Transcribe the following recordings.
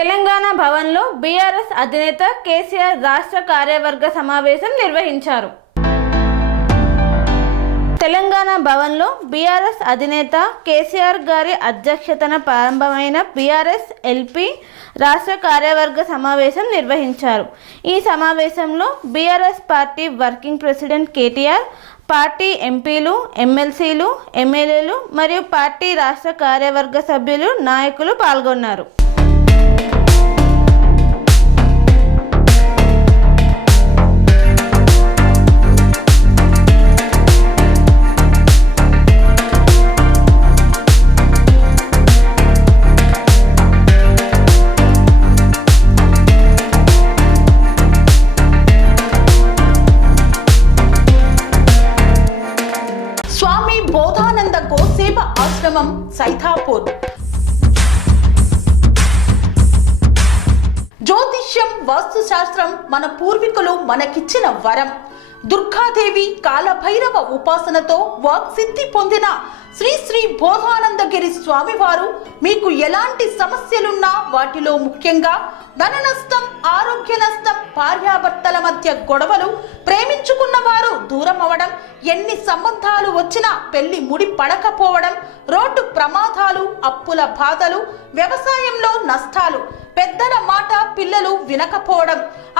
తెలంగాణ భవన్లో బీఆర్ఎస్ అధినేత కేసీఆర్ రాష్ట్ర కార్యవర్గ సమావేశం నిర్వహించారు. తెలంగాణ భవన్లో బీఆర్ఎస్ అధినేత కేసీఆర్ గారి అధ్యక్షతన ప్రారంభమైన బీఆర్ఎస్ ఎల్పీ రాష్ట్ర కార్యవర్గ సమావేశం నిర్వహించారు. ఈ సమావేశంలో BRS party working president KTR, party ఎంపీలు, ఎమ్మెల్సీలు, ఎమ్మెల్యేలు మరియు పార్టీ రాష్ట్ర కార్యవర్గ సభ్యులు, నాయకులు పాల్గొన్నారు. స్వామి బోధానంద గోసేవ ఆశ్రమం సైథాపూర్. జ్యోతిష్యం, వాస్తుశాస్త్రం మన పూర్వీకులు మనకిచ్చిన వరం. దుర్గాదేవి, కాలభైరవ ఉపాసనతో వాక్సిద్ధి పొందిన శ్రీ శ్రీ బోధానందగిరి స్వామివారు మీకు ఎలాంటి సమస్యలున్నా, వాటిలో ముఖ్యంగా ధన నష్టం, ఆరోగ్య నష్టం, భార్యాభర్తల మధ్య గొడవలు, ప్రేమించుకున్న వారు దూరం అవడం, ఎన్ని సంబంధాలు వచ్చినా పెళ్లి ముడి పడకపోవడం, రోడ్డు ప్రమాదాలు, అప్పుల బాధలు, వ్యవసాయంలో నష్టాలు, పెద్దల మాట పిల్లలు వినకపోవడం,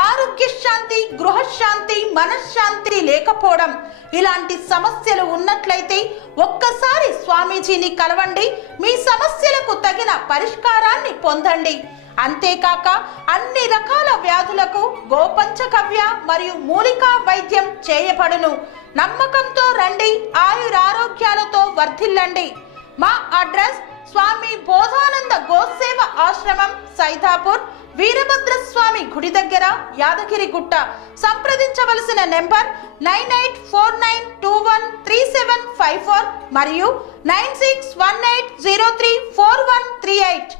ఆరోగ్య శాంతి, గృహశాంతి, మనశ్శాంతి లేకపోవడం, ఇలాంటి సమస్యలు ఉన్నట్లయితే ఒక్కసారి స్వామీజీని కలవండి. మీ సమస్యలకు తగిన పరిష్కారాన్ని పొందండి. అంతేకాక అన్ని రకాల వ్యాధులకు గోపంచకవ్య మరియు మూలికా వైద్యం చేయబడును. నమ్మకంతో రండి, ఆయురారోగ్యాలతో వర్ధిల్లండి. మా అడ్రస్ స్వామి బోధానంద గోసేవ ఆశ్రమం, సైథాపూర్, వీరభద్రస్వామి గుడి దగ్గర, యాదగిరిగుట్ట. సంప్రదించవలసిన నెంబర్ 9849213754 మరియు 9618034138.